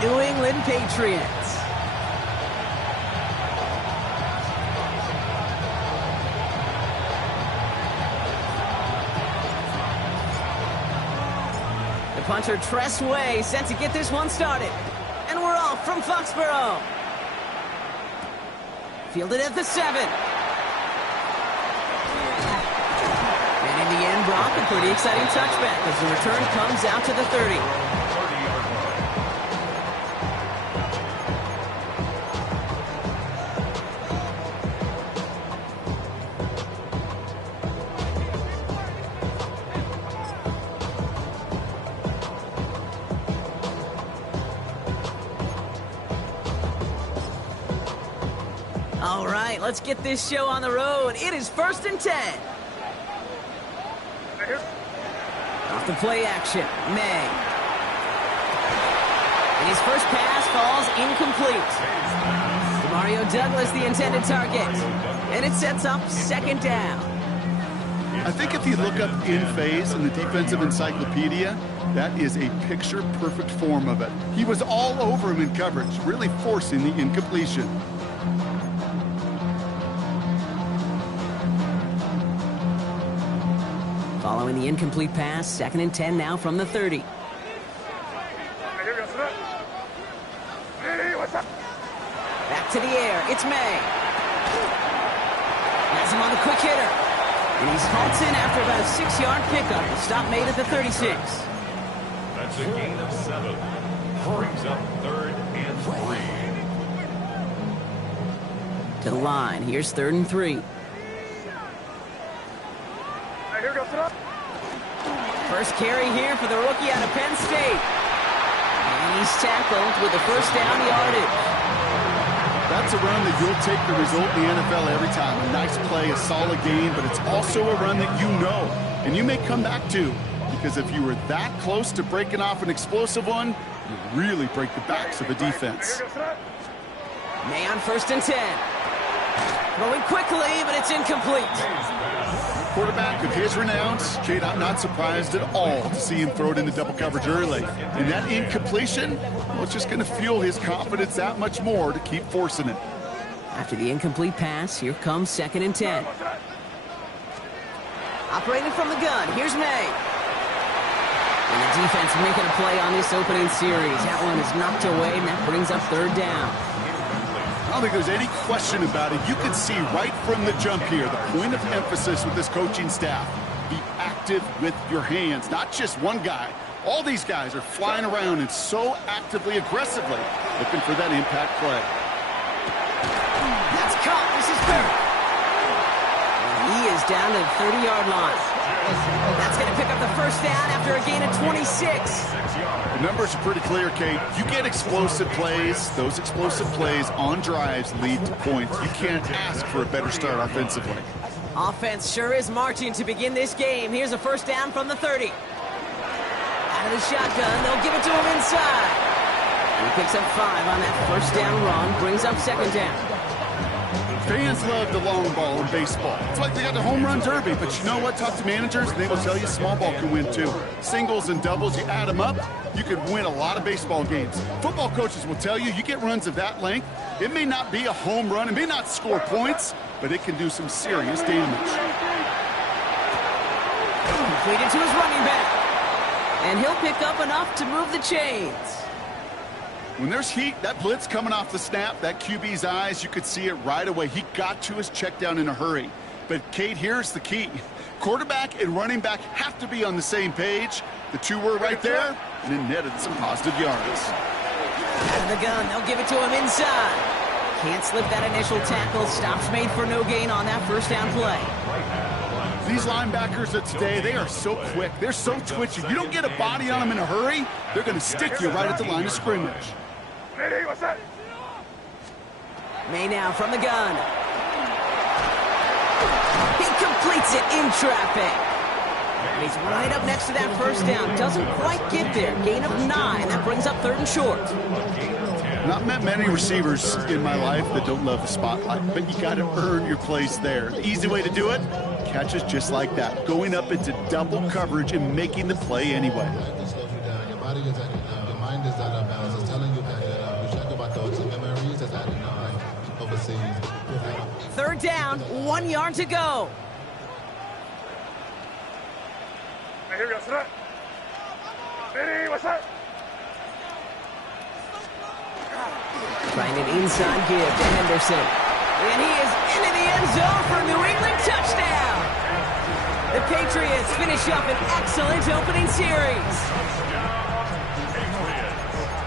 New England Patriots. The punter Tress Way set to get this one started. And we're off from Foxborough. Fielded at the 7. And in the end, Brock, a pretty exciting touchback as the return comes out to the 30. All right, let's get this show on the road. It is 1st and 10. Off the play action, May. And his first pass falls incomplete. Mario Douglas, the intended target. And it sets up 2nd down. I think if you look up in phase in the defensive encyclopedia, that is a picture-perfect form of it. He was all over him in coverage, really forcing the incompletion. Following the incomplete pass, 2nd and 10 now from the 30. Back to the air, it's May. Has him on the quick hitter. And he's halts in after about a 6-yard pickup. The stop made at the 36. That's a gain of 7. Brings up 3rd and 3. To the line, here's 3rd and 3. First carry here for the rookie out of Penn State. And he's tackled with the first down yardage. That's a run that you'll take the result in the NFL every time. A nice play, a solid game, but it's also a run that you know and you may come back to, because if you were that close to breaking off an explosive one, you really break the backs of a defense. May on 1st and 10. Throwing quickly, but it's incomplete. Quarterback of his renounce, Kate, I'm not surprised at all to see him throw it into double coverage early. And that incompletion, well, it's just going to fuel his confidence that much more to keep forcing it. After the incomplete pass, here comes 2nd and 10. Operating from the gun, here's May. And the defense making a play on this opening series. That one is knocked away, and that brings up 3rd down. I don't think there's any question about it. You can see right from the jump here, the point of emphasis with this coaching staff. Be active with your hands, not just one guy. All these guys are flying around and so actively, aggressively looking for that impact play. That's caught. This is Barrett. And he is down to the 30-yard line. That's going to pick up the first down after a gain of 26. The numbers are pretty clear, Kate. You get explosive plays. Those explosive plays on drives lead to points. You can't ask for a better start offensively. Offense sure is marching to begin this game. Here's a first down from the 30. Out of the shotgun, they'll give it to him inside. He picks up 5 on that first down run, brings up 2nd down. Fans love the long ball in baseball. It's like they got the home run derby, but you know what? Talk to managers, and they will tell you small ball can win too. Singles and doubles, you add them up, you could win a lot of baseball games. Football coaches will tell you, you get runs of that length, it may not be a home run, it may not score points, but it can do some serious damage. Completed to his running back. And he'll pick up enough to move the chains. When there's heat, that blitz coming off the snap, that QB's eyes, you could see it right away. He got to his check down in a hurry. But, Kate, here's the key. Quarterback and running back have to be on the same page. The two were right there, and it netted some positive yards. Out of the gun, they'll give it to him inside. Can't slip that initial tackle. Stops made for no gain on that first down play. These linebackers of today, they are so quick. They're so twitchy. You don't get a body on them in a hurry, they're going to stick you right at the line of scrimmage. May now from the gun. He completes it in traffic. And he's right up next to that first down. Doesn't quite get there. Gain of 9. That brings up 3rd and short. Not met many receivers in my life that don't love the spotlight, but you got to earn your place there. The easy way to do it, catches just like that, going up into double coverage and making the play anyway. Your body is your mind is out of bounds. It's telling you that thoughts and memories as I did not overseas. Third down, 1 yard to go. Here we go, sit up. Ready, what's up? Trying an inside give to Henderson. And he is into the end zone for a New England touchdown. The Patriots finish up an excellent opening series.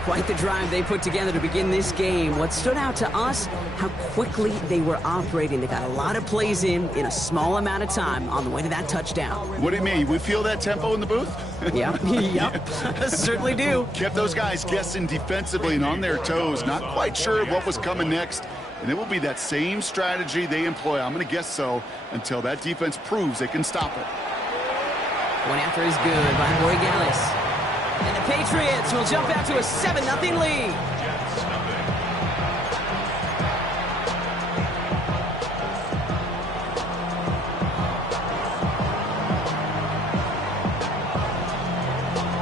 Quite the drive they put together to begin this game. What stood out to us, how quickly they were operating. They got a lot of plays in a small amount of time on the way to that touchdown. What do you mean? We feel that tempo in the booth? Yep. Certainly do. Kept those guys guessing defensively and on their toes, not quite sure what was coming next. And it will be that same strategy they employ, I'm going to guess so, until that defense proves they can stop it. One after is good by Borregales. And the Patriots will jump out to a 7-0 lead.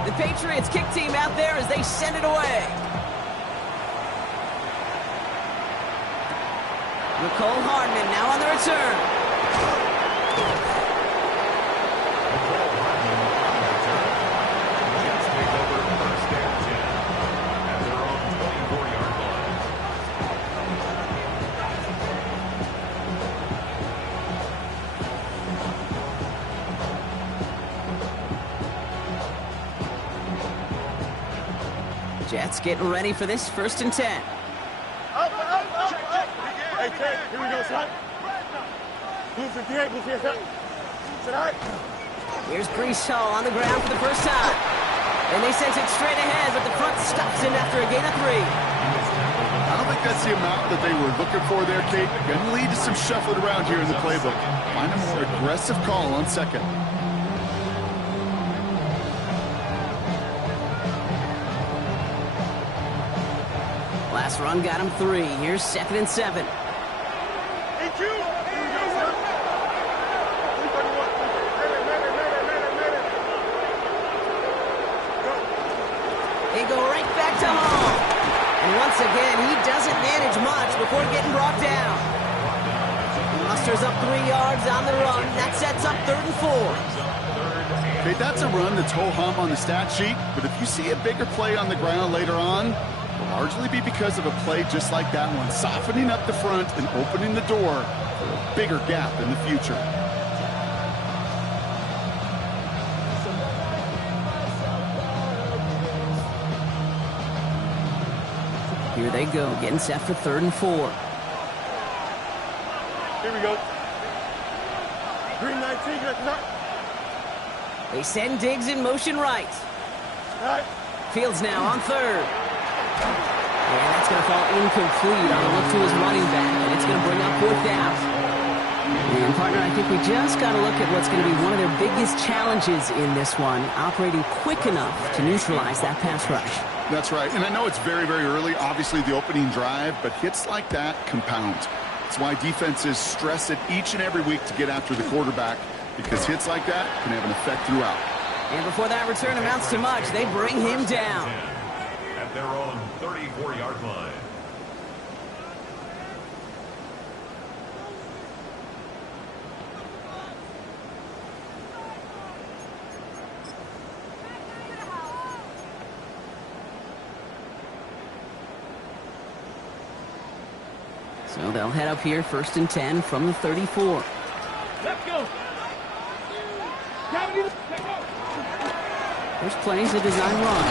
The Patriots kick team out there as they send it away. Nicole Hardman now on the return. Jets getting ready for this 1st and 10. Hey, Ted, here we go, son. Here's Brees Hall on the ground for the first time. And they sent it straight ahead, but the front stops him after a gain of 3. I don't think that's the amount that they were looking for there, Kate. Going to lead to some shuffling around here in the playbook. Find a more aggressive call on 2nd. Last run got him 3. Here's 2nd and 7. They go right back to Hall. And once again, he doesn't manage much before getting brought down. He musters up 3 yards on the run. That sets up 3rd and 4. Okay, that's a run that's ho-hum on the stat sheet, but if you see a bigger play on the ground later on, it'll largely be because of a play just like that one, softening up the front and opening the door for a bigger gap in the future. Here they go, getting set for 3rd and 4. Here we go. Green 19, that's not. They send Diggs in motion right. Right. Fields now on 3rd. And that's going to fall incomplete on a look to his running back, and it's going to bring up 4th down. And, partner, I think we just got to look at what's going to be one of their biggest challenges in this one, operating quick enough to neutralize that pass rush. That's right, and I know it's very, very early, obviously the opening drive, but hits like that compound. That's why defenses stress it each and every week to get after the quarterback, because hits like that can have an effect throughout. And before that return amounts to much, they bring him down. At their own 34-yard line. So they'll head up here, 1st and 10 from the 34. Let's go. First plays a design run.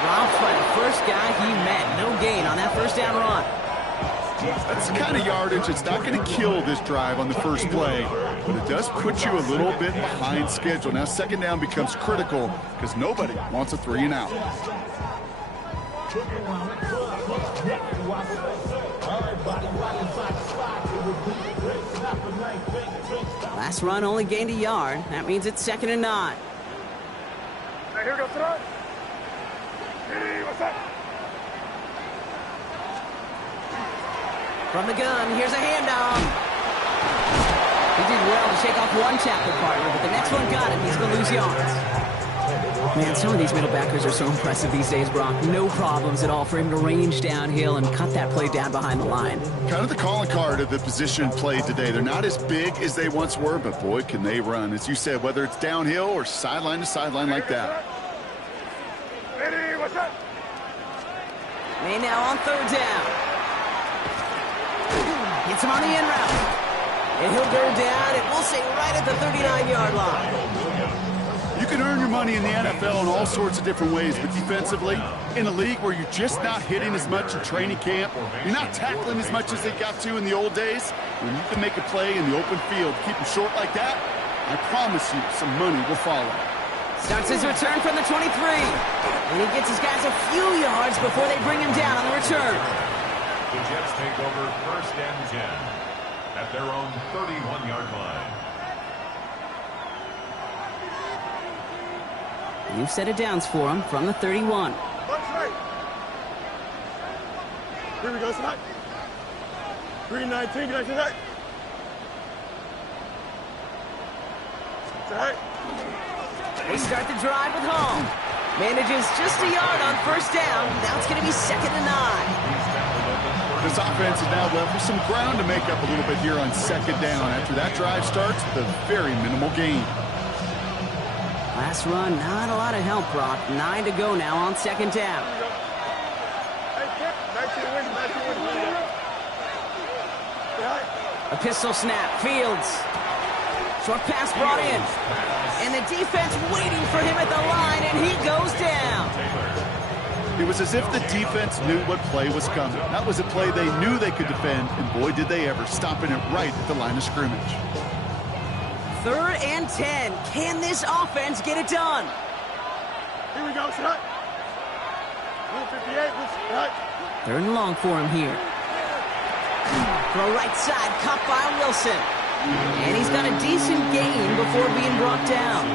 Dropped by the first guy he met. No gain on that 1st down run. That's the kind of yardage it's not going to kill this drive on the first play, but it does put you a little bit behind schedule. Now 2nd down becomes critical because nobody wants a 3 and out. Last run only gained a yard. That means it's 2nd and 9. Hey, here we go, sit. Hey, what's up? From the gun, here's a handoff. He did well to shake off one tackle partner, but the next one got him. He's going to lose yards. Man, some of these middle backers are so impressive these days, Brock. No problems at all for him to range downhill and cut that play down behind the line. Kind of the calling card of the position played today. They're not as big as they once were, but boy, can they run. As you said, whether it's downhill or sideline to sideline like that. Ready, what's up? May now on third down. Hits him on the in route. And he'll go down, and we'll say right at the 39-yard line. You can earn your money in the NFL in all sorts of different ways, but defensively, in a league where you're just not hitting as much in training camp, you're not tackling as much as they got to in the old days, when you can make a play in the open field, keep them short like that, I promise you some money will follow. Starts his return from the 23. And he gets his guys a few yards before they bring him down on the return. The Jets take over 1st and 10 at their own 31-yard line. New set of downs for him from the 31. Here we go, tonight. 319, get out tonight. Tonight. They start the drive with Hall. Manages just a yard on first down. Now it's going to be 2nd and 9. This offense is now left with some ground to make up a little bit here on 2nd down. After that drive starts with a very minimal gain. Last run, not a lot of help, Brock. 9 to go now on 2nd down. A pistol snap, Fields. Short pass brought in. And the defense waiting for him at the line, and he goes down. It was as if the defense knew what play was coming. That was a play they knew they could defend, and boy, did they ever, stopping it right at the line of scrimmage. 3rd and 10. Can this offense get it done? Here we go, shot. 158, shot. 3rd and long for him here. Throw right side, caught by Wilson. And he's got a decent gain before being brought down.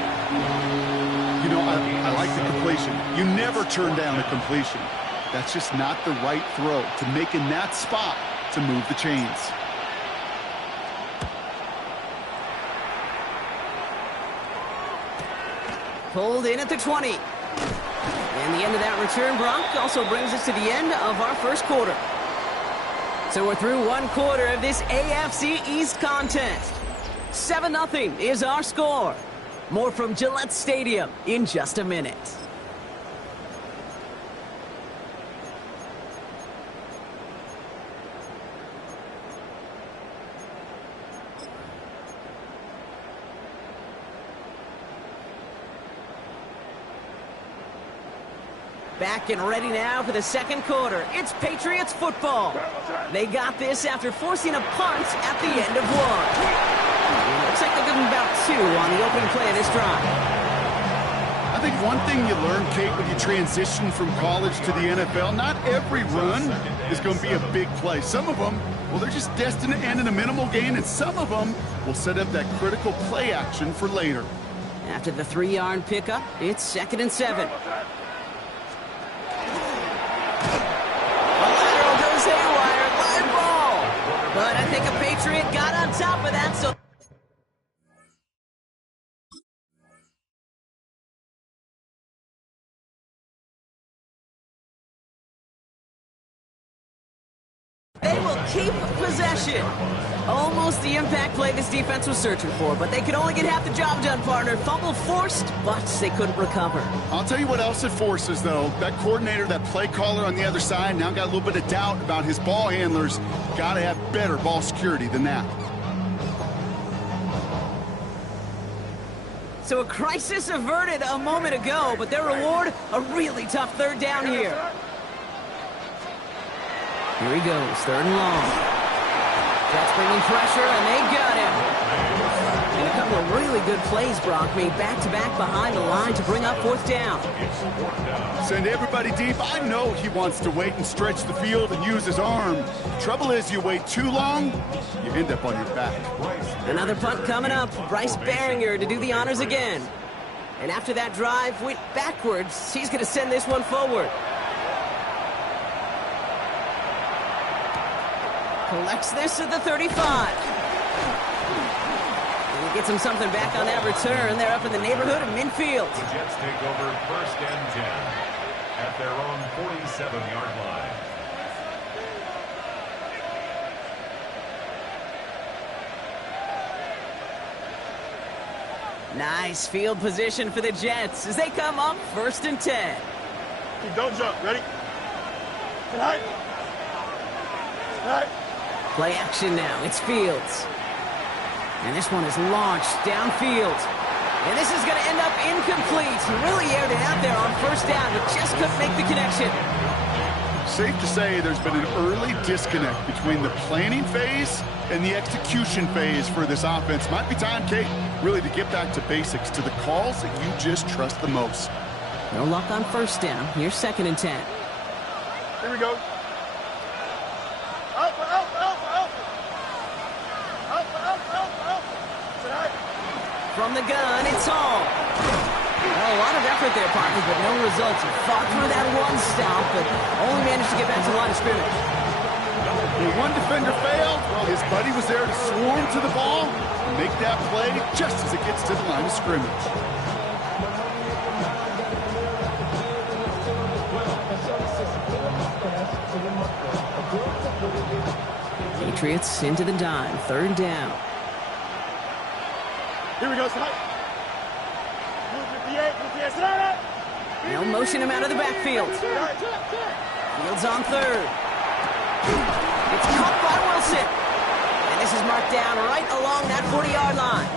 You know, I like the completion. You never turn down a completion. That's just not the right throw to make in that spot to move the chains. Pulled in at the 20. And the end of that return, Brock, also brings us to the end of our first quarter. So we're through one quarter of this AFC East contest. 7-0 is our score. More from Gillette Stadium in just a minute. Back and ready now for the second quarter. It's Patriots football. They got this after forcing a punt at the end of one. It looks like they're giving about 2 on the opening play of this drive. I think one thing you learn, Kate, when you transition from college to the NFL, not every run is going to be a big play. Some of them, well, they're just destined to end in a minimal gain, and some of them will set up that critical play action for later. After the 3-yard pickup, it's 2nd and 7. Haywire, live ball. But I think a Patriot got on top of that, so they will keep possession. Almost the impact play this defense was searching for, but they could only get half the job done, partner. Fumble forced, but they couldn't recover. I'll tell you what else it forces, though. That coordinator, that play caller on the other side, now got a little bit of doubt about his ball handlers. Got to have better ball security than that. So a crisis averted a moment ago, but their reward, a really tough 3rd down here. Here he goes, 3rd and long. That's bringing pressure, and they got him. And a couple of really good plays, Brock, made back-to-back behind the line to bring up 4th down. Send everybody deep. I know he wants to wait and stretch the field and use his arm. Trouble is, you wait too long, you end up on your back. Another punt coming up. Bryce Behringer to do the honors again. And after that drive went backwards, he's going to send this one forward. Collects this at the 35. Gets him something back on that return. They're up in the neighborhood of midfield. The Jets take over 1st and 10 at their own 47-yard line. Nice field position for the Jets as they come up 1st and 10. Don't jump. Ready? Tonight. Play action now. It's Fields. And this one is launched downfield. And this is going to end up incomplete. He really aired it out there on 1st down, but just couldn't make the connection. Safe to say there's been an early disconnect between the planning phase and the execution phase for this offense. Might be time, Kate, really to get back to basics, to the calls that you just trust the most. No luck on 1st down. Here's 2nd and 10. Here we go. Alpha. Tonight. From the gun, it's Hall. Well, a lot of effort there, partner, but no results. He fought through that one stop, but only managed to get back to the line of scrimmage. When one defender failed, well, his buddy was there to swarm to the ball and make that play just as it gets to the line of scrimmage. Patriots into the dime, 3rd down. Here we go, tonight. 58, tonight. They'll motion him out of the backfield. Fields on 3rd. It's caught by Wilson. And this is marked down right along that 40-yard line.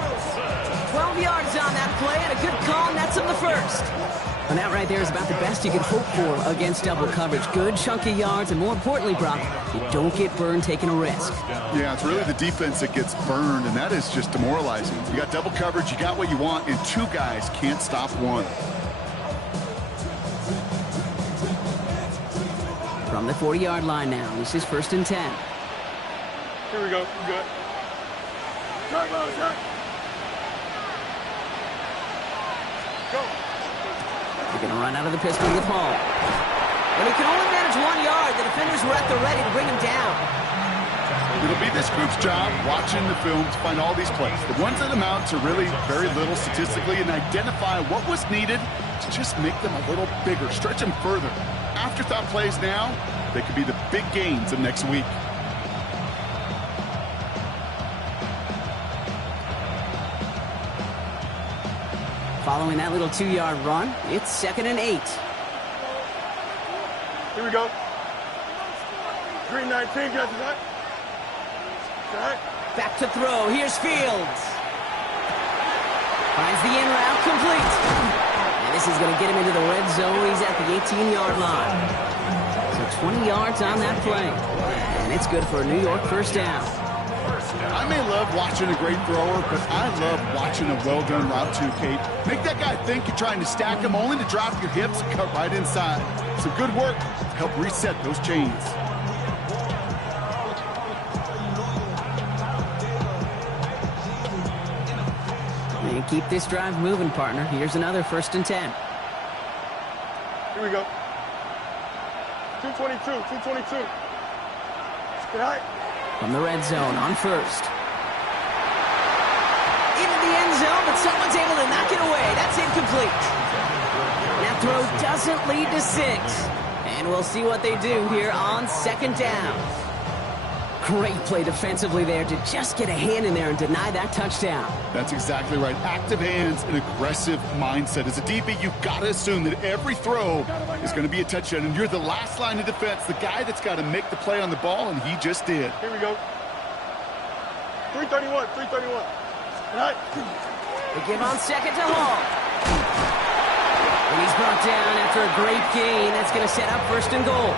12 yards on that play, and a good call, and that's him the 1st. And that right there is about the best you can hope for against double coverage. Good chunky yards, and more importantly, Brock, you don't get burned taking a risk. Yeah, it's really the defense that gets burned, and that is just demoralizing. You got double coverage, you got what you want, and 2 guys can't stop one. From the 40-yard line now, this is 1st and 10. Here we go. Good. Go. They're going to run out of the pistol with Hall. When he can only manage 1 yard, the defenders were at the ready to bring him down. It'll be this group's job watching the film to find all these plays, the ones that amount to really very little statistically, and identify what was needed to just make them a little bigger, stretch them further. Afterthought plays now, they could be the big gains of next week. Following that little 2-yard run, it's 2nd and 8. Here we go. 319, guys, tonight. Back to throw. Here's Fields. Finds the in route complete. And this is going to get him into the red zone. He's at the 18-yard line. So 20 yards on that play. And it's good for a New York 1st down. I may love watching a great thrower, but I love watching a well-done route too, Kate. Make that guy think you're trying to stack him, only to drop your hips and cut right inside. Some good work to help reset those chains. And keep this drive moving, partner. Here's another 1st and 10. Here we go. 222. Good night. From the red zone on 1st. Into the end zone, but someone's able to knock it away. That's incomplete. That throw doesn't lead to 6. And we'll see what they do here on 2nd down. Great play defensively there to just get a hand in there and deny that touchdown. That's exactly right. Active hands and aggressive mindset. As a DB, you've got to assume that every throw is going to be a touchdown, and you're the last line of defense, the guy that's got to make the play on the ball, and he just did. Here we go. 331. Right. They give on 2nd to Hall. And he's brought down after a great gain. That's going to set up 1st and goal.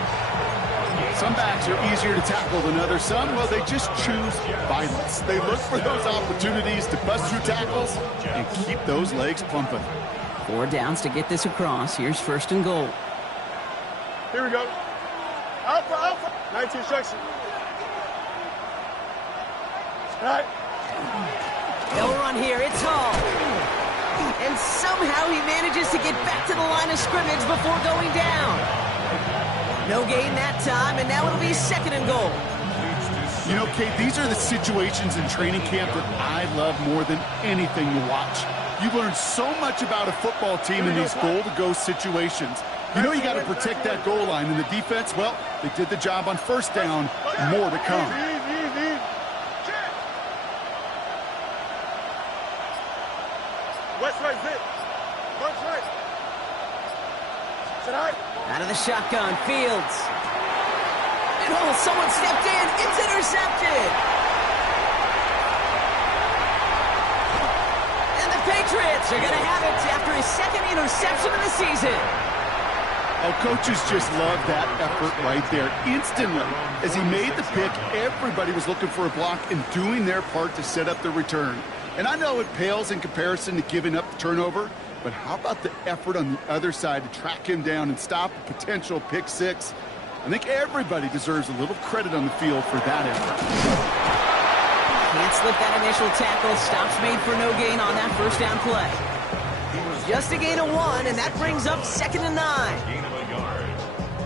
Some backs are easier to tackle than others. Some, well, they just choose violence. They look for those opportunities to bust through tackles and keep those legs pumping. 4 downs to get this across. Here's 1st and goal. Here we go. Alpha. 19 section. Right. They'll run here. It's Hall. And somehow he manages to get back to the line of scrimmage before going down. No gain that time, and now it'll be 2nd and goal. You know, Kate, these are the situations in training camp that I love more than anything to watch. You learn so much about a football team in these goal-to-go situations. You know you got to protect that goal line, and the defense, well, they did the job on first down. More to come. West right, zip. West right. Out of the shotgun, Fields. And oh, someone stepped in. It's intercepted. And the Patriots are going to have it after his second interception of the season. Oh, coaches just love that effort right there. Instantly, as he made the pick, everybody was looking for a block and doing their part to set up the return. And I know it pales in comparison to giving up the turnover, but how about the effort on the other side to track him down and stop a potential pick six? I think everybody deserves a little credit on the field for that effort. Can't slip that initial tackle. Stops made for no gain on that first down play. Just a gain of 1, and that brings up 2nd and 9. Gain of a yard.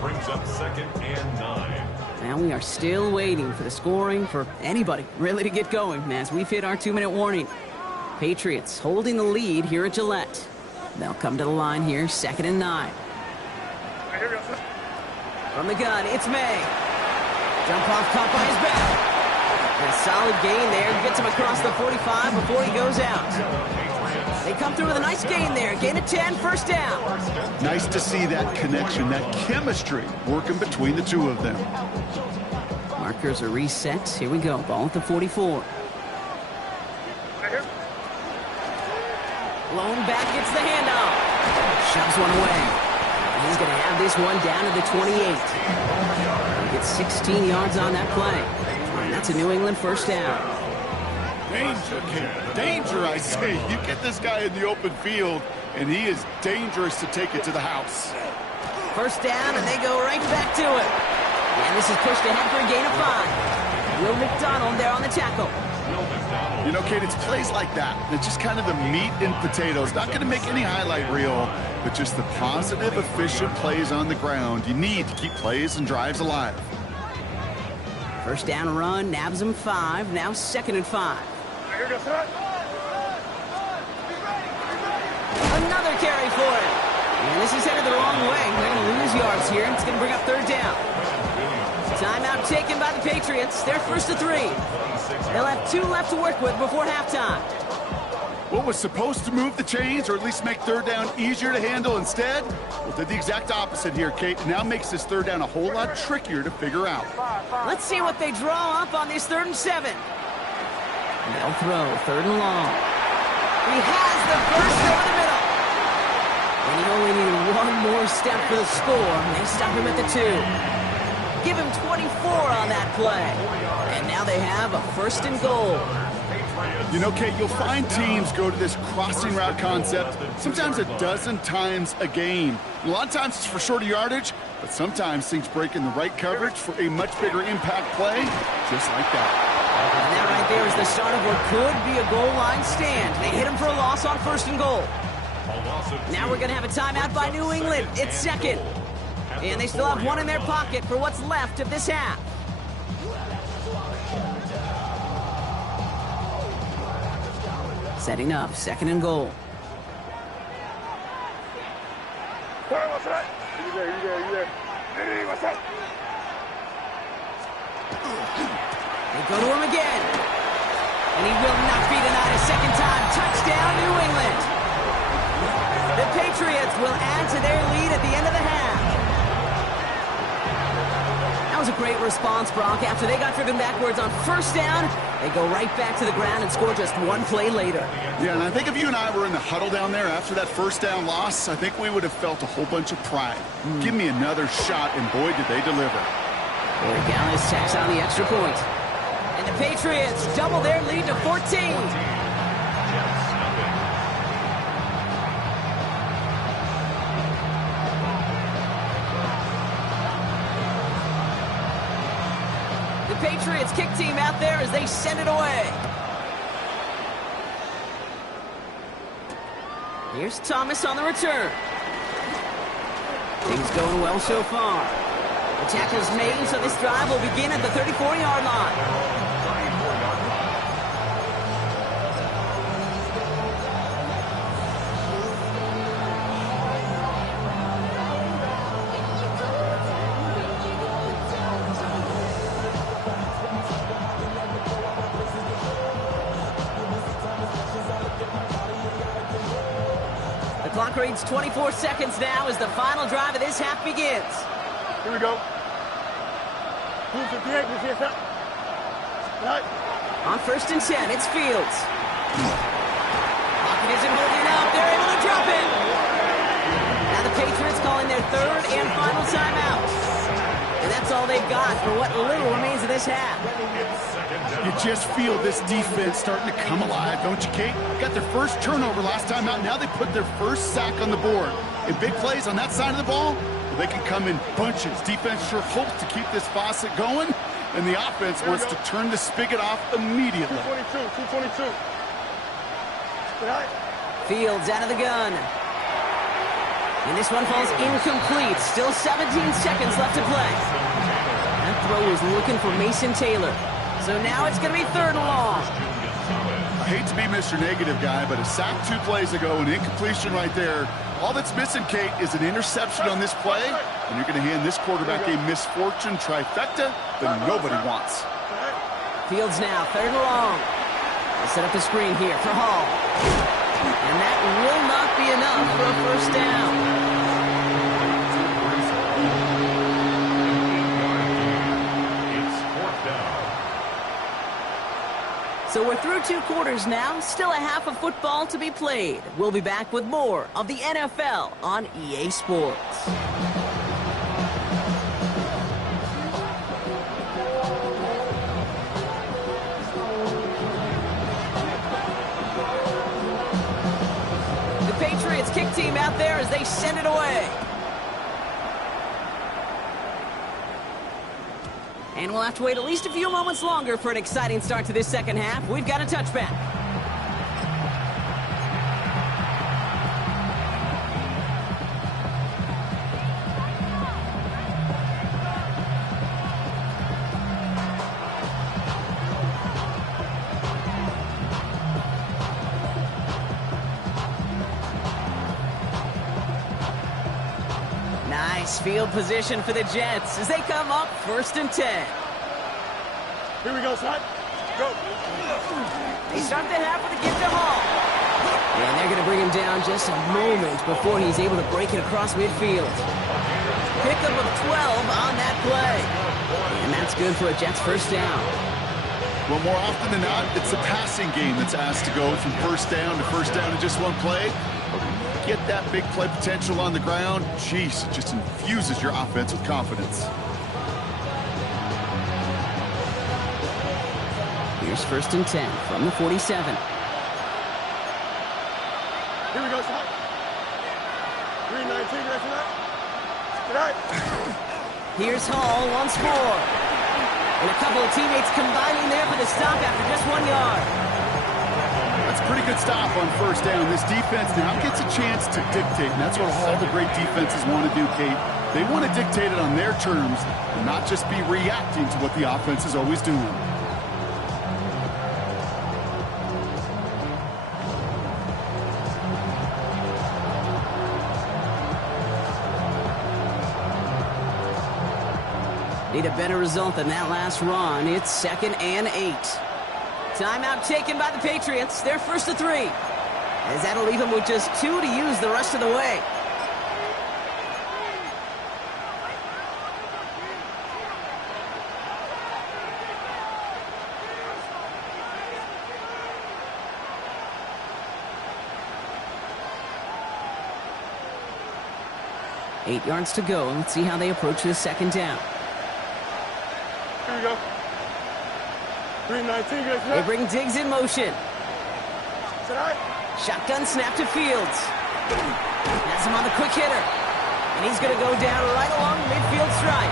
Brings up 2nd and 9. Now we are still waiting for the scoring for anybody really to get going as we've hit our 2-minute warning. Patriots holding the lead here at Gillette. They'll come to the line here, 2nd and 9. From the gun, it's May. Jump off caught by his back. And a solid gain there. Gets him across the 45 before he goes out. They come through with a nice gain there. Gain of 10, first down. Nice to see that connection, that chemistry working between the two of them. Markers are reset. Here we go. Ball at the 44. Blown back, gets the handoff. Shoves one away. He's going to have this one down to the 28. He gets 16 yards on that play. And that's a New England first down. Danger, kid. Danger, I say. You get this guy in the open field, and he is dangerous to take it to the house. First down, and they go right back to it. And this is pushed ahead for a gain of 5. Will McDonald there on the tackle. You know, Kate, it's plays like that. It's just kind of the meat and potatoes. Not going to make any highlight reel, but just the positive, efficient plays on the ground. You need to keep plays and drives alive. First down run, nabs him 5. Now 2nd and 5. Another carry for it. And this is headed the wrong way. They're going to lose yards here. It's going to bring up 3rd down. Timeout taken by the Patriots. They're 1st to 3. They'll have 2 left to work with before halftime. What was supposed to move the chains, or at least make 3rd down easier to handle instead? Well, did the exact opposite here, Kate. Now makes this 3rd down a whole lot trickier to figure out. Let's see what they draw up on this 3rd and 7. They'll throw 3rd and long. He has the first over the middle. And he only needed 1 more step for the score. And they stop him at the 2. Give him 24 on that play. And now they have a 1st and goal. You know, Kate, you'll find teams go to this crossing route concept sometimes a dozen times a game. A lot of times it's for shorter yardage, but sometimes things break in the right coverage for a much bigger impact play, just like that. And that right there is the start of what could be a goal line stand. They hit him for a loss on 1st and goal. Now we're going to have a timeout by New England. It's 2nd. And they still have 1 in their pocket for what's left of this half. Setting up, 2nd and goal. What's that? You there. Hey, what's that? They go to him again. And he will not be denied a 2nd time. Touchdown, New England. The Patriots will add to their lead at the end of the half. That was a great response, Brock. After they got driven backwards on 1st down, they go right back to the ground and score just 1 play later. Yeah, and I think if you and I were in the huddle down there after that 1st down loss, I think we would have felt a whole bunch of pride. Give me another shot, and boy, did they deliver. Corey Gallis tacks on the extra point. And the Patriots double their lead to 14. The Patriots kick team out there as they send it away. Here's Thomas on the return. Things going well so far. The tackle's made, so this drive will begin at the 34-yard line. 34-yard line. The clock reads 24 seconds now as the final drive of this half begins. Here we go. 258, you see us up. Right. On 1st and 10, it's Fields. Pocket isn't holding up. They're able to drop it. Now the Patriots calling their 3rd and final timeout. And that's all they've got for what little remains of this half. You just feel this defense starting to come alive, don't you, Kate? Got their first turnover last time out. Now they put their first sack on the board. And big plays on that side of the ball, well, they can come in bunches. Defense sure hopes to keep this faucet going, and the offense wants to turn the spigot off immediately. 222. Right. Fields out of the gun. And this one falls incomplete. Still 17 seconds left to play. That throw is looking for Mason Taylor. So now it's going to be 3rd and long. I hate to be Mr. Negative guy, but a sack 2 plays ago, an incompletion right there. All that's missing, Kate, is an interception on this play, and you're going to hand this quarterback a misfortune trifecta that nobody wants. Fields now, 3rd and long. They set up the screen here for Hall. And that will not be enough for a 1st down. It's 4th down. So we're through 2 quarters now, still a half of football to be played. We'll be back with more of the NFL on EA Sports. The Patriots kick team out there as they send it away. And we'll have to wait at least a few moments longer for an exciting start to this second half. We've got a touchback. Nice field position for the Jets as they come up 1st and 10. Here we go, son. Go. They start the half with a gift to Hall. And they're going to bring him down just a moment before he's able to break it across midfield. Pickup of 12 on that play. And that's good for a Jets 1st down. Well, more often than not, it's the passing game that's asked to go from 1st down to 1st down in just 1 play. Get that big play potential on the ground, jeez, it just infuses your offense with confidence. Here's 1st and 10 from the 47. Here we go, son. 319, ready for that? Right. Here's Hall once more. And a couple of teammates combining there for the stop after just 1 yard. That's a pretty good stop on 1st down. This defense now gets a chance to dictate, and that's what all the great defenses want to do, Kate. They want to dictate it on their terms and not just be reacting to what the offense is always doing. Need a better result than that last run. It's 2nd and 8. Timeout taken by the Patriots. They're 1st to 3. As that'll leave them with just 2 to use the rest of the way. Eight yards to go. Let's see how they approach this 2nd down. Here we go. 319, ready for They that? bring Diggs in motion. Sit right. Shotgun snap to Fields. That's him on the quick hitter. And he's going to go down right along the midfield stripe.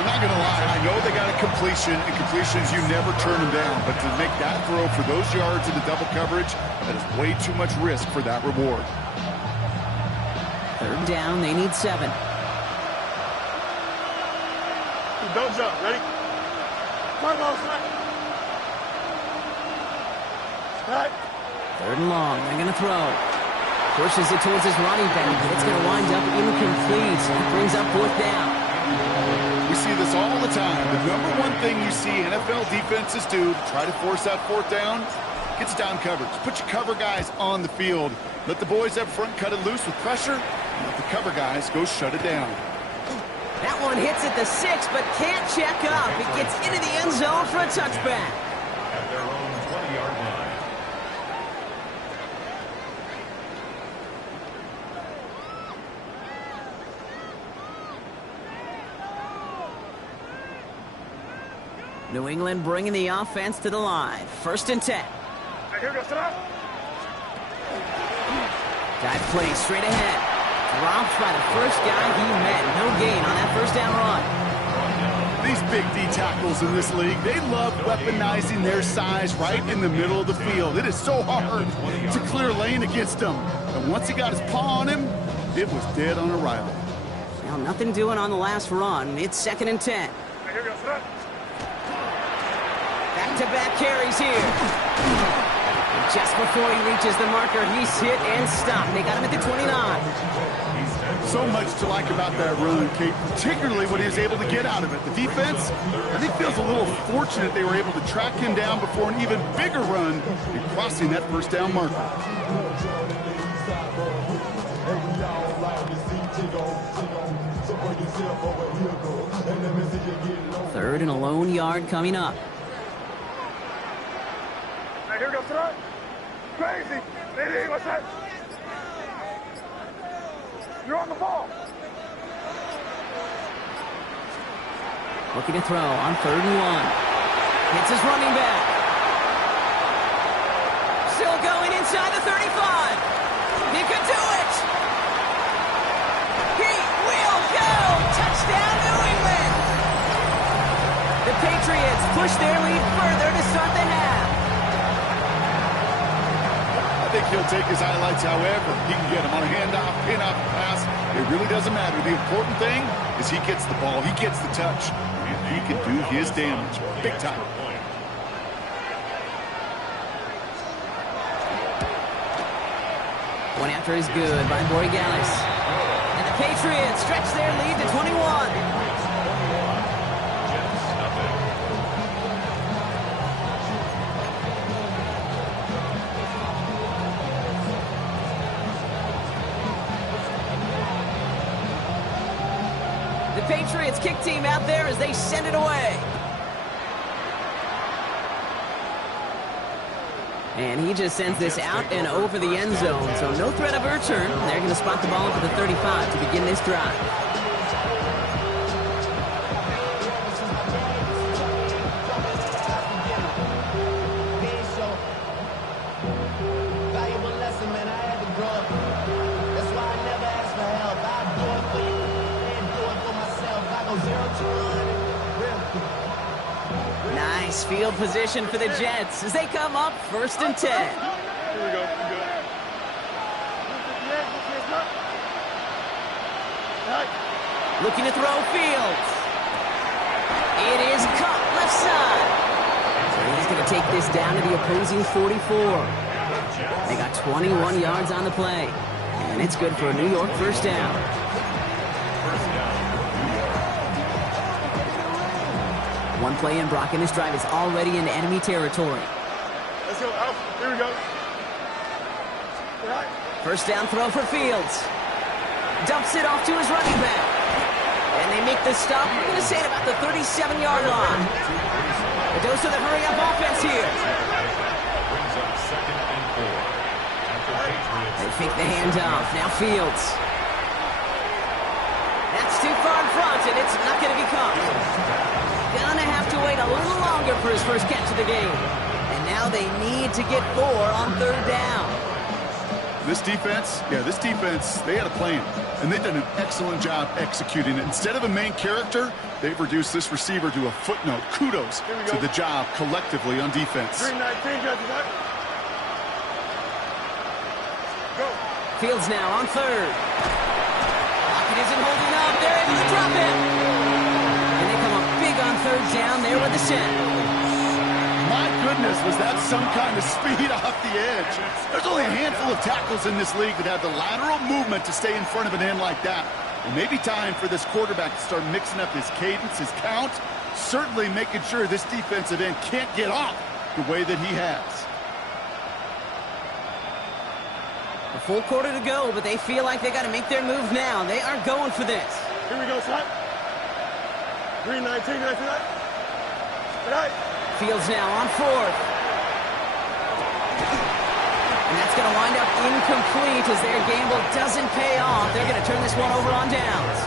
I'm not going to lie, I know they got a completion, and completions, you never turn them down. But to make that throw for those yards in the double coverage, that is way too much risk for that reward. 3rd down, they need 7. Don't jump. Ready? Come on, strike. Strike. 3rd and long. They're going to throw. Pushes it towards his running back. It's going to wind up incomplete. That brings up 4th down. We see this all the time. The number one thing you see NFL defenses do to try to force that 4th down, gets down coverage. Put your cover guys on the field. Let the boys up front cut it loose with pressure. And let the cover guys go shut it down. That one hits at the 6, but can't check up. It gets into the end zone for a touchback. At their own 20-yard line. New England bringing the offense to the line. 1st and 10. Hey, here we go. Sit up. Dive play straight ahead. Dropped by the first guy he met. No gain on that 1st down run. These big D tackles in this league, they love weaponizing their size right in the middle of the field. It is so hard to clear lane against them. And once he got his paw on him, it was dead on arrival. Now nothing doing on the last run. It's 2nd and 10. Hey, here we go. Sit up. Back-to-back carries here. And just before he reaches the marker, he's hit and stopped. They got him at the 29. So much to like about that run, Kate, particularly what he was able to get out of it. The defense, I think, feels a little fortunate they were able to track him down before an even bigger run in crossing that 1st down marker. 3rd and a lone yard coming up. Hey, here we go. Sit up. Crazy. Hey, what's that? You're on the ball. Looking to throw on 3rd and 1. Hits his running back. Still going inside the 35. He could do it. He will go. Touchdown, New England. The Patriots push their lead further to start the half. I think he'll take his highlights however he can get them on a handoff, pin-up, pass. It really doesn't matter. The important thing is he gets the ball, he gets the touch, and he can do his damage big time. One after is good by Borregales. And the Patriots stretch their lead to 21. Patriots kick team out there as they send it away. And he just sends this out and over the end zone, so no threat of a return. They're going to spot the ball for the 35 to begin this drive. Nice field position for the Jets as they come up 1st and 10. Here we go. Looking to throw Fields. It is caught left side. So he's going to take this down to the opposing 44. They got 21 yards on the play. And it's good for a New York 1st down. One play in, Brock, and this drive is already in enemy territory. Let's go, Alf. Here we go. 1st down throw for Fields. Dumps it off to his running back. And they make the stop, we're going to say, at about the 37-yard line. A dose of the hurry-up offense here. They fake the handoff. Now Fields. That's too far in front, and it's not going to be caught. Gonna have to wait a little longer for his first catch of the game. And now they need to get 4 on 3rd down. This defense, they had a plan. And they've done an excellent job executing it. Instead of a main character, they've reduced this receiver to a footnote. Kudos to the job collectively on defense. 319, judges. Go. Fields now on 3rd. Lockett isn't holding up. They're able to drop it. And they come up toward the center. My goodness, was that some kind of speed off the edge? There's only a handful of tackles in this league that have the lateral movement to stay in front of an end like that. It may be time for this quarterback to start mixing up his cadence, his count, certainly making sure this defensive end can't get off the way that he has. A full quarter to go, but they feel like they got to make their move now. They are going for this. Here we go, son. Green 19, did I see that? Tonight. Fields now on fourth. And that's going to wind up incomplete as their gamble doesn't pay off. They're going to turn this one over on downs.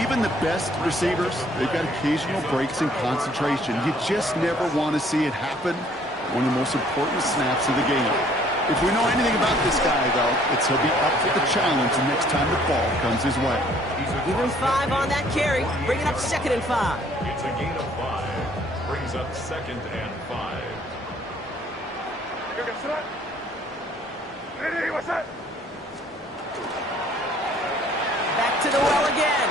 Even the best receivers, they've got occasional breaks in concentration. You just never want to see it happen. One of the most important snaps of the game. If we know anything about this guy, though, it's he'll be up for the challenge the next time the ball comes his way. Even 5 on that carry, bringing up 2nd and 5. It's a gain of 5. Brings up 2nd and 5. Ready, what's that? Back to the well again.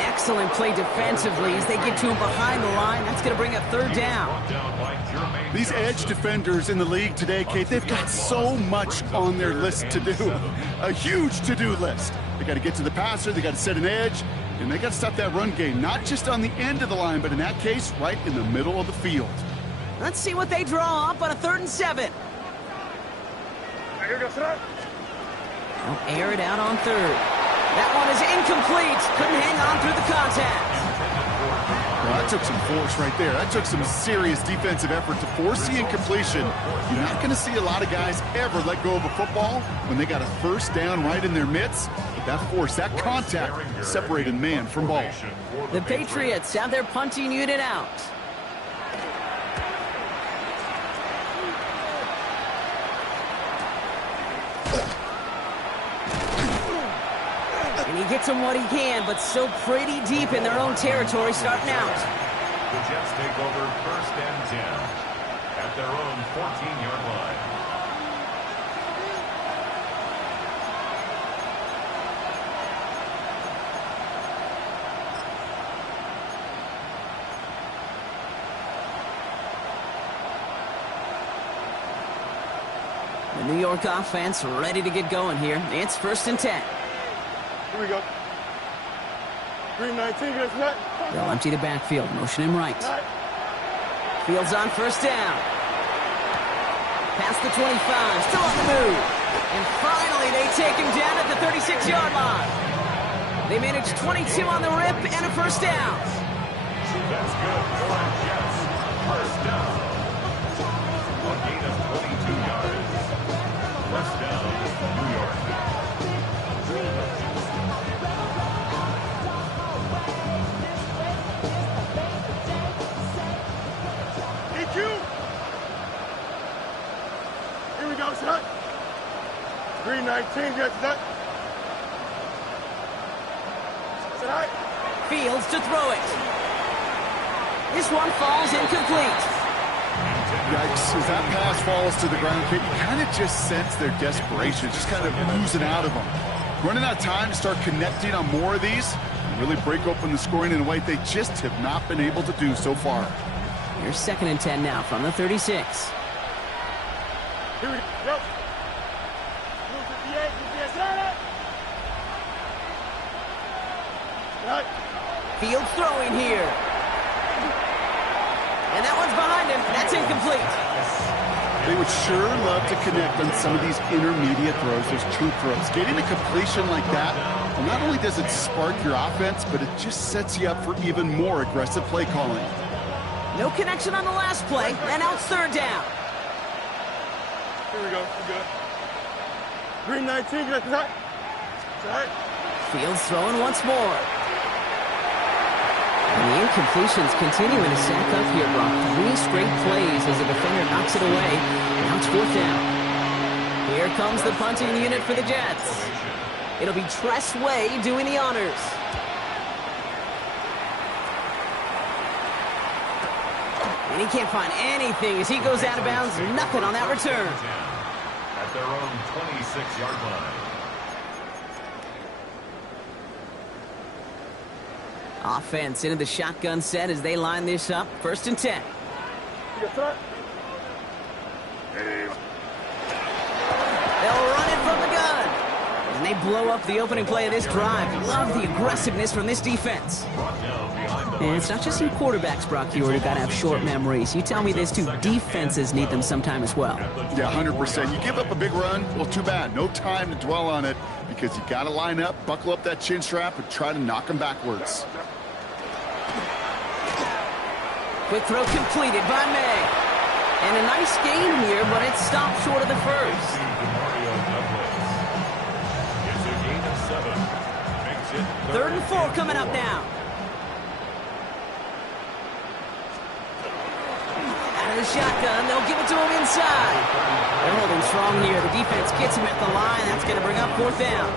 Excellent play defensively as they get to him behind the line. That's going to bring up 3rd down. These edge defenders in the league today, Kate, they've got so much on their list to do. A huge to-do list. They got to get to the passer, they got to set an edge, and they got to stop that run game, not just on the end of the line, but in that case, right in the middle of the field. Let's see what they draw up on a 3rd and 7. Here we go, son. They'll air it out on 3rd. That one is incomplete. Couldn't hang on through the contact. Well, that took some force right there. That took some serious defensive effort to force the incompletion. You're not going to see a lot of guys ever let go of a football when they got a 1st down right in their midst. But that force, that contact, separated man from ball. The Patriots have their punting unit out. And he gets them what he can, but still pretty deep in their own territory starting out. The Jets take over 1st and 10 at their own 14-yard line. The New York offense ready to get going here. It's 1st and 10. Here we go. Green 19, get us that. They'll empty the backfield, motion him right. Fields on 1st down. Past the 25, still on the move. And finally, they take him down at the 36-yard line. They manage 22 on the rip and a 1st down. That's good for the Jets. 1st down. A gain of 22 yards. 1st down, New York. Here we go, son. Green 19, get that. Tonight. Fields to throw it. This one falls incomplete. Yikes, as that pass falls to the ground, Kate, you kind of just sense their desperation, just kind of oozing out of them. Running out of time to start connecting on more of these and really break open the scoring in a way they just have not been able to do so far. Here's 2nd and 10 now from the 36. Here we go. Blue 58, Right. Fields throwing here. And that one's behind him. That's incomplete. They would sure love to connect on some of these intermediate throws, those true throws. Getting a completion like that, well, not only does it spark your offense, but it just sets you up for even more aggressive play calling. No connection on the last play, and now it's 3rd down. Here we go. We're good. Green 19, get that. Right. Fields throwing once more. And the incompletions continuing to stack up here, Brock. 3 straight plays as the defender knocks it away. Now it's 4th down. Here comes the punting unit for the Jets. It'll be Tress Way doing the honors. And he can't find anything as he goes out of bounds. Nothing on that return. At their own 26-yard line. Offense into the shotgun set as they line this up. 1st and 10. They'll run it from the gun. And they blow up the opening play of this drive. Love the aggressiveness from this defense. And it's not just in quarterbacks, Brock Hewitt, who got to have short memories. You tell me this too, defenses need them sometime as well. Yeah, 100%. You give up a big run, well, too bad. No time to dwell on it because you got to line up, buckle up that chin strap, and try to knock them backwards. Quick throw completed by May. And a nice game here, but it stopped short of the first. It's a gain of 7. Makes it 3rd and 4 coming up now. Out of the shotgun, they'll give it to him inside. They're holding strong here. The defense gets him at the line. That's going to bring up 4th down.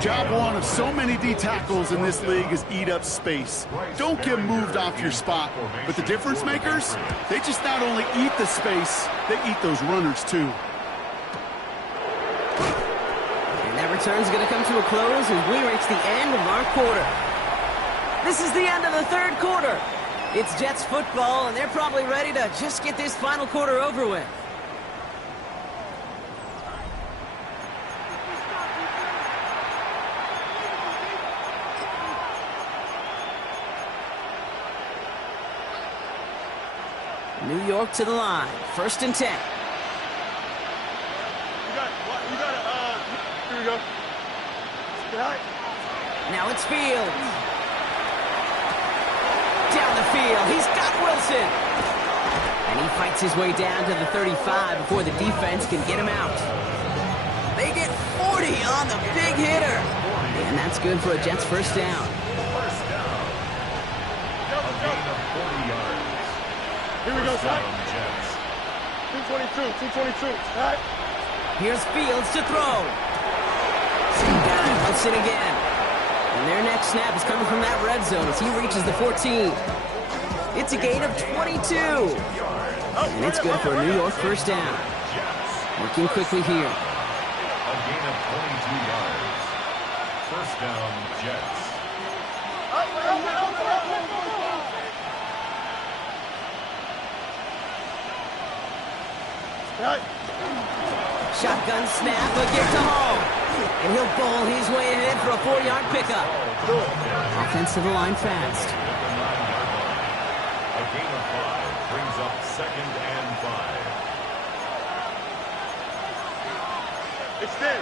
Job one of so many D tackles in this league is eat up space. Don't get moved off your spot. But the difference makers, they just not only eat the space, they eat those runners too. And that return's going to come to a close as we reach the end of our quarter. This is the end of the 3rd quarter. It's Jets football, and they're probably ready to just get this final quarter over with. New York to the line. 1st and 10. You got it. Here we go. Get out. Now it's Fields. Down the field. He's got Wilson. And he fights his way down to the 35 before the defense can get him out. They get 40 on the big hitter. And that's good for a Jets 1st down. First down. A gain of 40 yards. Here we go, Zach. Jets. 222. All right. Here's Fields to throw. Same guy, Wilson again. And their next snap is coming from that red zone as he reaches the 14. It's a gain of 22. And it's good for a New York 1st down. Working quickly here. A gain of 22 yards. 1st down, Jets. Right. Shotgun snap, a gift to Hall. And he'll bowl his way ahead for a 4-yard pickup. Offense to the line fast. A gain of 5 brings up 2nd and 5. Extend.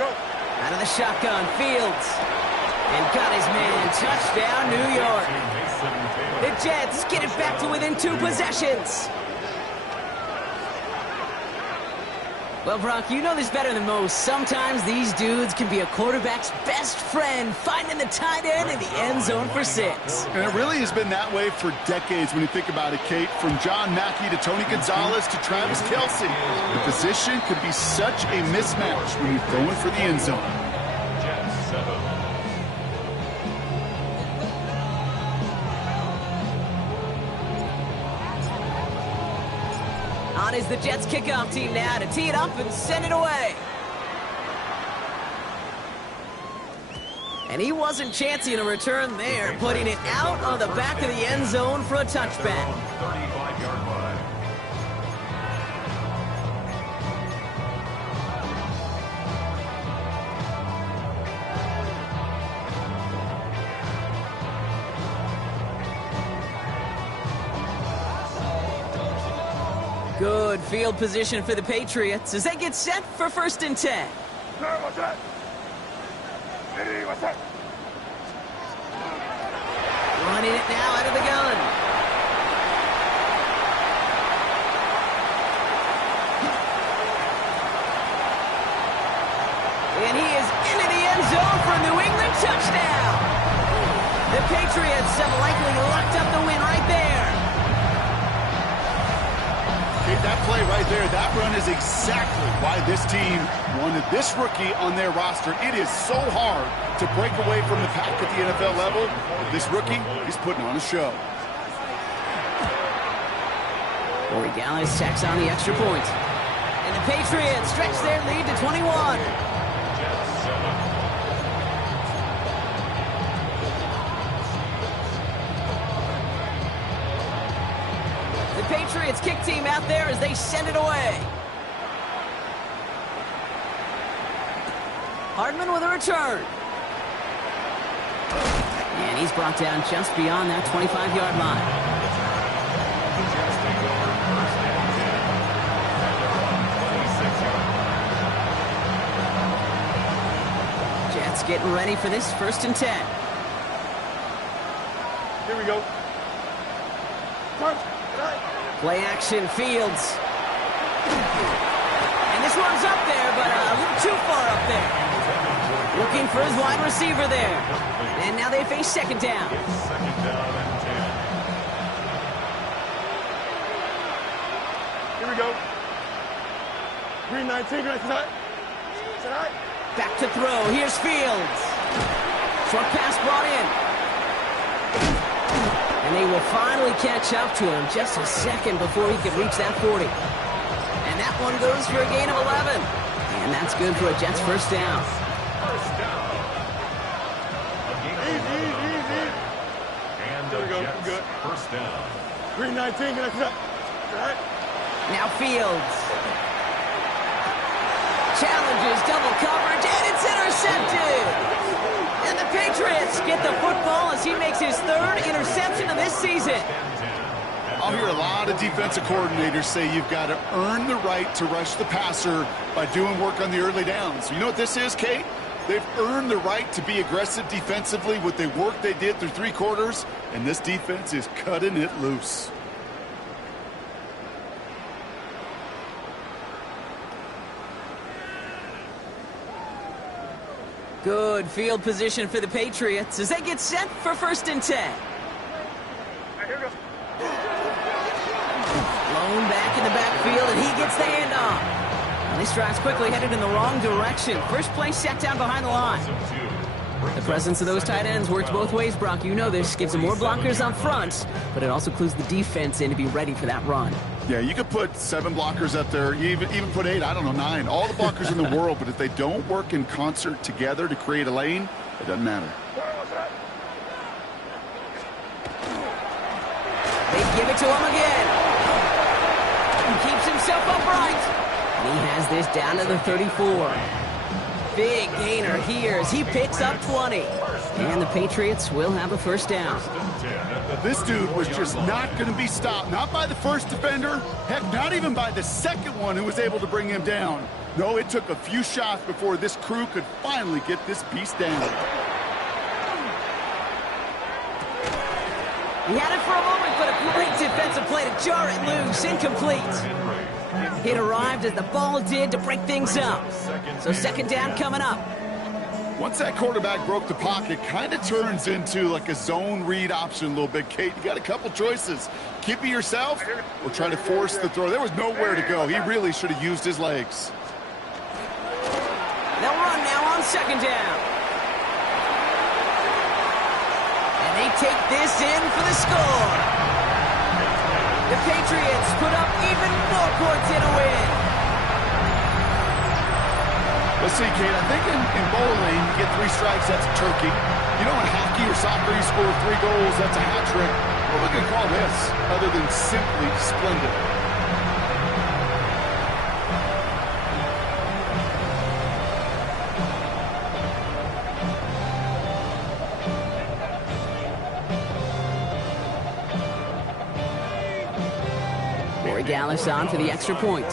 Go. Out of the shotgun, Fields. And got his man. Touchdown, New York. The Jets get it back to within 2 possessions. Well, Brock, you know this better than most. Sometimes these dudes can be a quarterback's best friend, finding the tight end in the end zone for 6. And it really has been that way for decades when you think about it, Kate. From John Mackey to Tony Gonzalez to Travis Kelce. The position could be such a mismatch when you're going for the end zone. Jets 7. On is the Jets kickoff team now to tee it up and send it away. And he wasn't chancing a return there, putting it out on the back of the end zone for a touchback. 35-yard line. Good field position for the Patriots as they get set for 1st and 10. Running it now out of the gun. And he is into the end zone for a New England touchdown. The Patriots have likely locked up the win right there. That play right there, that run is exactly why this team wanted this rookie on their roster. It is so hard to break away from the pack at the NFL level, but this rookie is putting on a show. Corey Gallis tacks on the extra point. And the Patriots stretch their lead to 21. The Patriots kick team out there as they send it away. Hardman with a return. And he's brought down just beyond that 25-yard line. Jets getting ready for this 1st and 10. Here we go. Punch. Play action, Fields. And this one's up there, but a little too far up there. Looking for his wide receiver there. And now they face 2nd down. Second down and 10. Here we go. Green 19, green tonight. Back to throw. Here's Fields. Short pass brought in. And they will finally catch up to him just a second before he could reach that 40. And that one goes for a gain of 11. And that's good for a Jets 1st down. First down. Easy. And the There we go. Jets Good. 1st down. Green 19, green tonight. Now Fields. Challenges double coverage, and it's intercepted. And the Patriots get the football as he makes his 3rd interception of this season. I'll hear a lot of defensive coordinators say you've got to earn the right to rush the passer by doing work on the early downs. You know what this is, Kate? They've earned the right to be aggressive defensively with the work they did through 3 quarters, and this defense is cutting it loose. Good field position for the Patriots as they get set for 1st and 10. Here we go. Blown back in the backfield, and he gets the handoff. Well, this drive's quickly headed in the wrong direction. First play set down behind the line. The presence of those tight ends works both ways, Brock. You know this. Gives them more blockers up front, but it also clues the defense in to be ready for that run. Yeah, you could put 7 blockers up there. You even put 8, I don't know, 9. All the blockers in the world, but if they don't work in concert together to create a lane, it doesn't matter. They give it to him again. He keeps himself upright. And he has this down to the 34. Big gainer here as he picks up 20. And the Patriots will have a 1st down. This dude was just not going to be stopped. Not by the first defender. Heck, not even by the second one who was able to bring him down. No, it took a few shots before this crew could finally get this beast down. He had it for a moment, but a great defensive play to jar it loose. Incomplete. It arrived as the ball did to break things up. So 2nd down coming up. Once that quarterback broke the pocket, kind of turns into like a zone read option a little bit, Kate. You got a couple choices. Keep it yourself or try to force the throw. There was nowhere to go. He really should have used his legs. They'll run now on 2nd down. And they take this in for the score. The Patriots put up even more points in a win. Let's see, Kate, I think in bowling, you get 3 strikes, that's a turkey. You know, in hockey or soccer, you score 3 goals, that's a hat trick. What are we going to call this, other than simply splendid? Corey Gallis on for the extra point.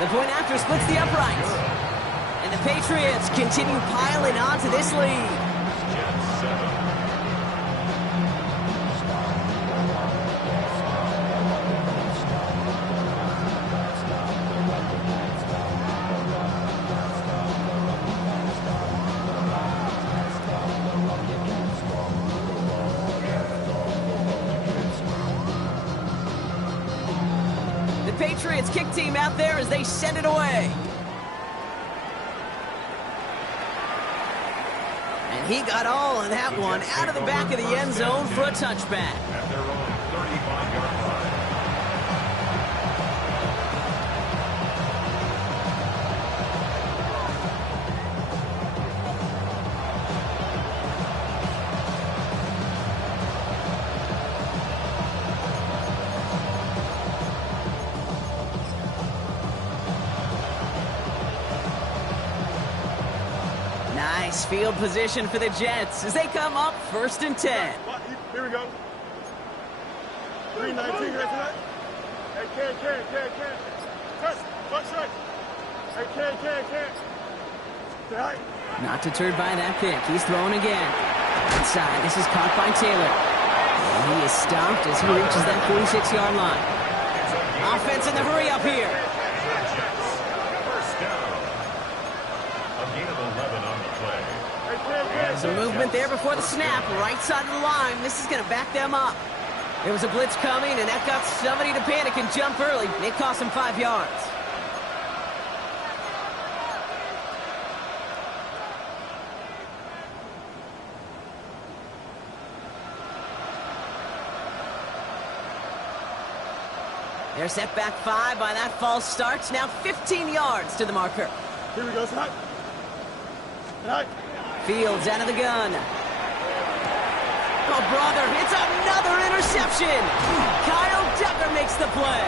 The point after splits the uprights. And the Patriots continue piling on to this lead. The Patriots kick team out there as they send it away. And He got all of that one out of the back of the end zone for a touchback. At their own 35-yard line. Nice field position for the Jets as they come up 1st and 10. Here we go. 319, right to that. Hey, can. Press, one strike. Hey, can. Say hi. Not deterred by that pick. He's throwing again. Inside. This is caught by Taylor. And he is stopped as he reaches that 46-yard line. Offense in the hurry up here. First down. A gain of 11 on the play. There's a movement there before the snap. Right side of the line. This is going to back them up. There was a blitz coming, and that got somebody to panic and jump early. It cost them 5 yards. They're set back 5 by that false start. Now 15 yards to the marker. Here we go, tonight. Fields out of the gun. Oh, brother, it's another interception. Kyle Tucker makes the play.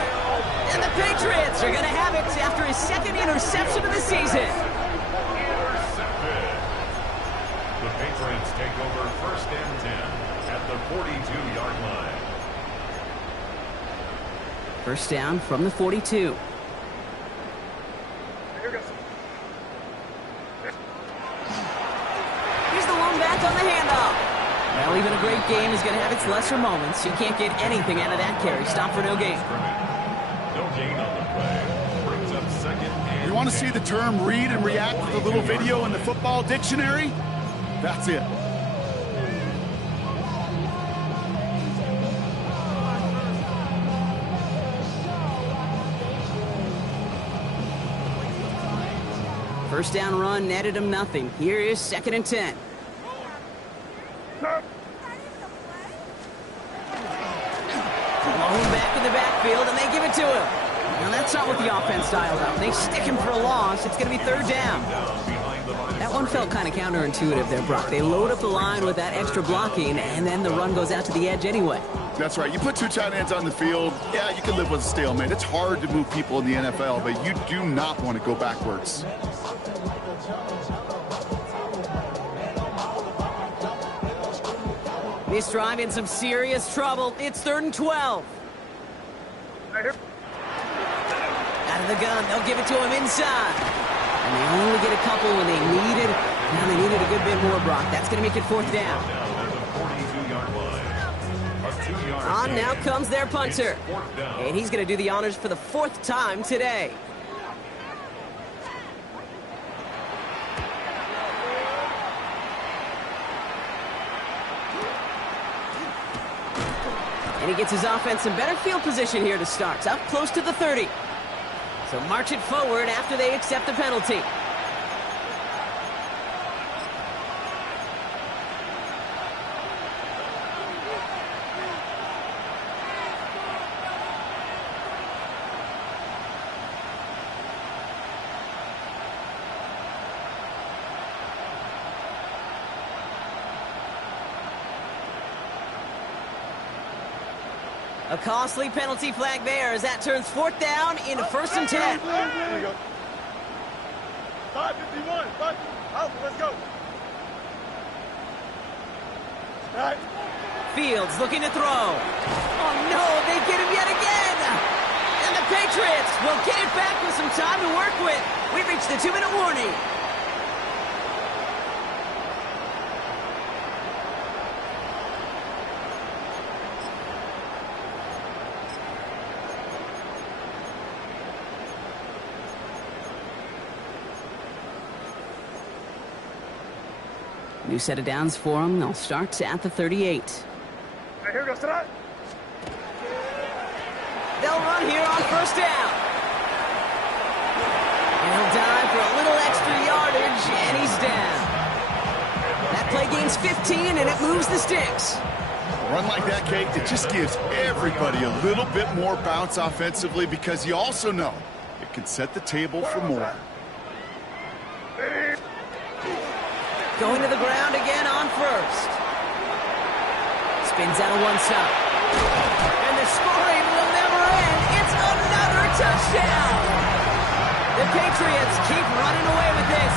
And the Patriots are going to have it after his 2nd interception of the season. Intercepted. The Patriots take over 1st and 10 at the 42-yard line. 1st down from the 42. Here goes. Here's the lone back on the handoff. Well, even a great game is going to have its lesser moments. You can't get anything out of that carry. Stop for no gain. No gain on the play. Brings up 2nd and You want to see the term read and react with a little video in the football dictionary? That's it. First down run netted him nothing. Here is 2nd and 10. Lone back in the backfield, and they give it to him. Now that's not what the offense dialed up. They stick him for a loss. It's going to be 3rd down. That one felt kind of counterintuitive there, Brock. They load up the line with that extra blocking, and then the run goes out to the edge anyway. That's right. You put 2 tight ends on the field, yeah, you can live with a stalemate. It's hard to move people in the NFL, but you do not want to go backwards. This drive in some serious trouble. It's 3rd and 12. Right here. Out of the gun, they'll give it to him inside. And they only get a couple when they needed. Now they needed a good bit more, Brock. That's going to make it 4th down. On now comes their punter. And he's going to do the honors for the 4th time today. And he gets his offense in better field position here to start. Up close to the 30. So march it forward after they accept the penalty. A costly penalty flag there as that turns 4th down into 1st and 10. Here we go. 5:51. Out. Let's go. All right. Fields looking to throw. Oh no, they get him yet again. And the Patriots will get it back with some time to work with. We've reached the 2-minute warning. New set of downs for them. They'll start at the 38. Right, here we go. Tonight. They'll run here on 1st down. And he'll dive for a little extra yardage, and he's down. That play play gains 15, and it moves the sticks. A run like that, Kate, it just gives everybody a little bit more bounce offensively because you also know it can set the table for more. Going to the ground again on first. Spins out of one stop. And the scoring will never end. It's another touchdown. The Patriots keep running away with this.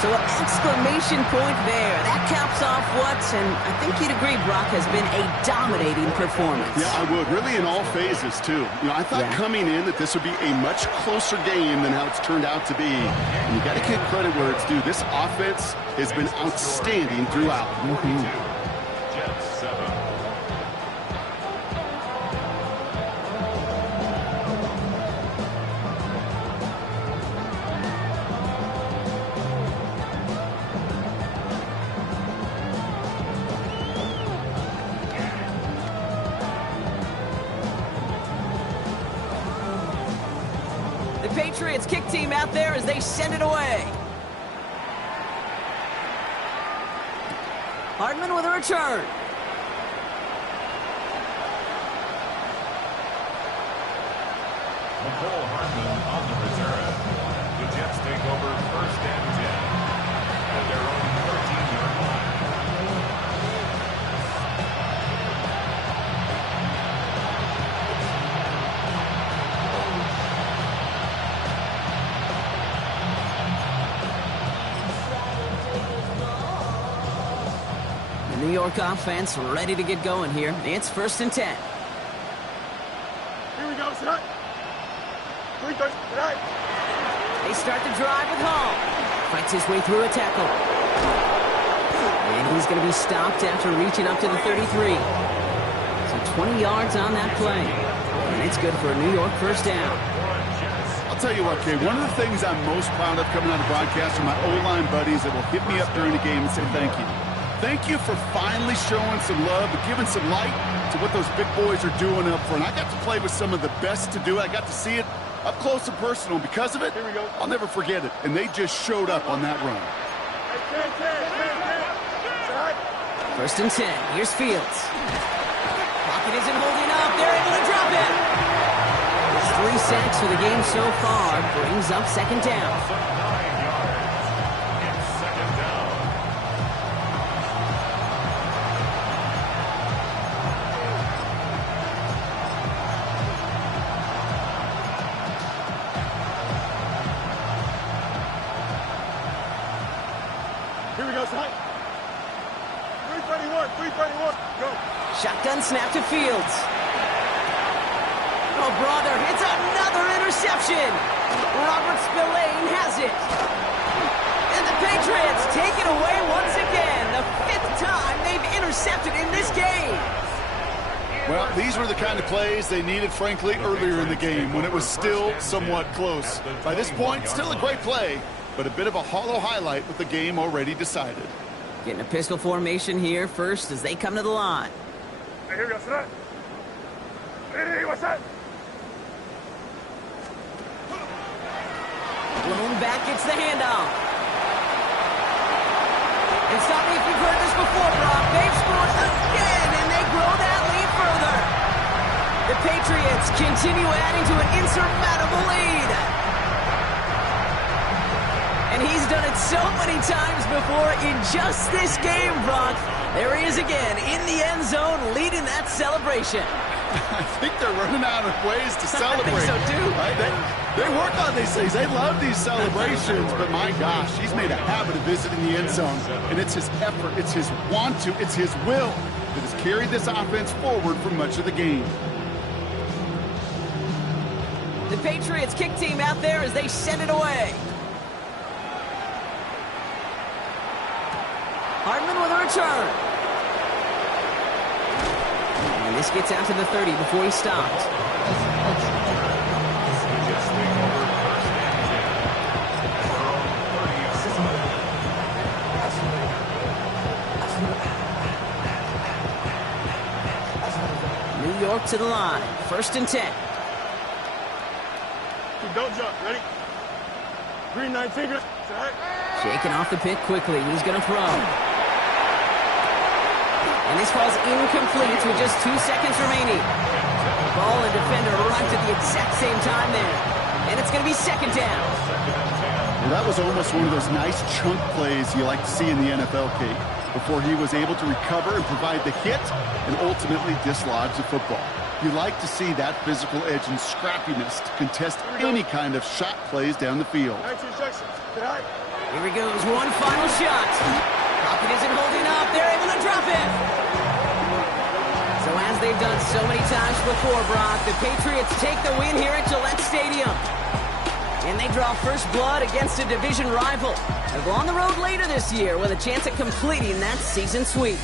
So an exclamation point there. That caps off what, and I think you'd agree, Brock, has been a dominating performance. Yeah, I would. Really in all phases, too. You know, I thought coming in that this would be a much closer game than how it's turned out to be. And you got to give credit where it's due. This offense has been outstanding throughout. Jets 7. Patriots kick team out there as they send it away. Hardman with a return. McCole Hardman on the return. The Jets take over 1st and 10 at their own 13-yard line. New York offense ready to get going here. It's 1st and 10. Here we go, set. They start the drive with Hall. Fights his way through a tackle. And he's going to be stopped after reaching up to the 33. So 20 yards on that play. And it's good for a New York 1st down. I'll tell you what, Kay, one of the things I'm most proud of coming out of broadcast are my O-line buddies that will hit me up during the game and say thank you. Thank you for finally showing some love and giving some light to what those big boys are doing up front. I got to play with some of the best to do it. I got to see it up close and personal. Because of it, I'll never forget it. And they just showed up on that run. 1st and 10. Here's Fields. Pocket isn't holding up. They're able to drop it. His 3 sacks for the game so far brings up 2nd down. Here we go, son. 321, go. Shotgun snap to Fields. Oh, brother, it's another interception. Robert Spillane has it. And the Patriots take it away once again. The 5th time they've intercepted in this game. Well, these were the kind of plays they needed, frankly, earlier in the game when it was still somewhat close. By this point, still a great play, but a bit of a hollow highlight with the game already decided. Getting a pistol formation here first as they come to the line. Hey, here we go, son. Hey, what's that? Blown back gets the handoff. And stop me if you've heard this before, Brock. They've scored again, and they grow that lead further. The Patriots continue adding to an insurmountable lead. And he's done it so many times before in just this game, Brock. There he is again in the end zone leading that celebration. I think they're running out of ways to celebrate. I think so, too. Right? They work on these things. They love these celebrations. But, my gosh, he's made a habit of visiting the end zone. And it's his effort, it's his want to, it's his will that has carried this offense forward for much of the game. The Patriots kick team out there as they send it away. Hardman with a return. And this gets out to the 30 before he stopped. New York to the line. 1st and 10. Don't jump. Ready? 319. Shaking off the pick quickly. He's going to throw. And this ball's incomplete with just 2 seconds remaining. Ball and defender right at the exact same time there. And it's going to be second down. Well, that was almost one of those nice chunk plays you like to see in the NFL, Kate, before he was able to recover and provide the hit and ultimately dislodge the football. You like to see that physical edge and scrappiness to contest any kind of shot plays down the field. Here he goes, one final shot. Pocket isn't holding up. They're able to drop it. So as they've done so many times before, Brock, the Patriots take the win here at Gillette Stadium. And they draw first blood against a division rival. They'll go on the road later this year with a chance at completing that season sweep.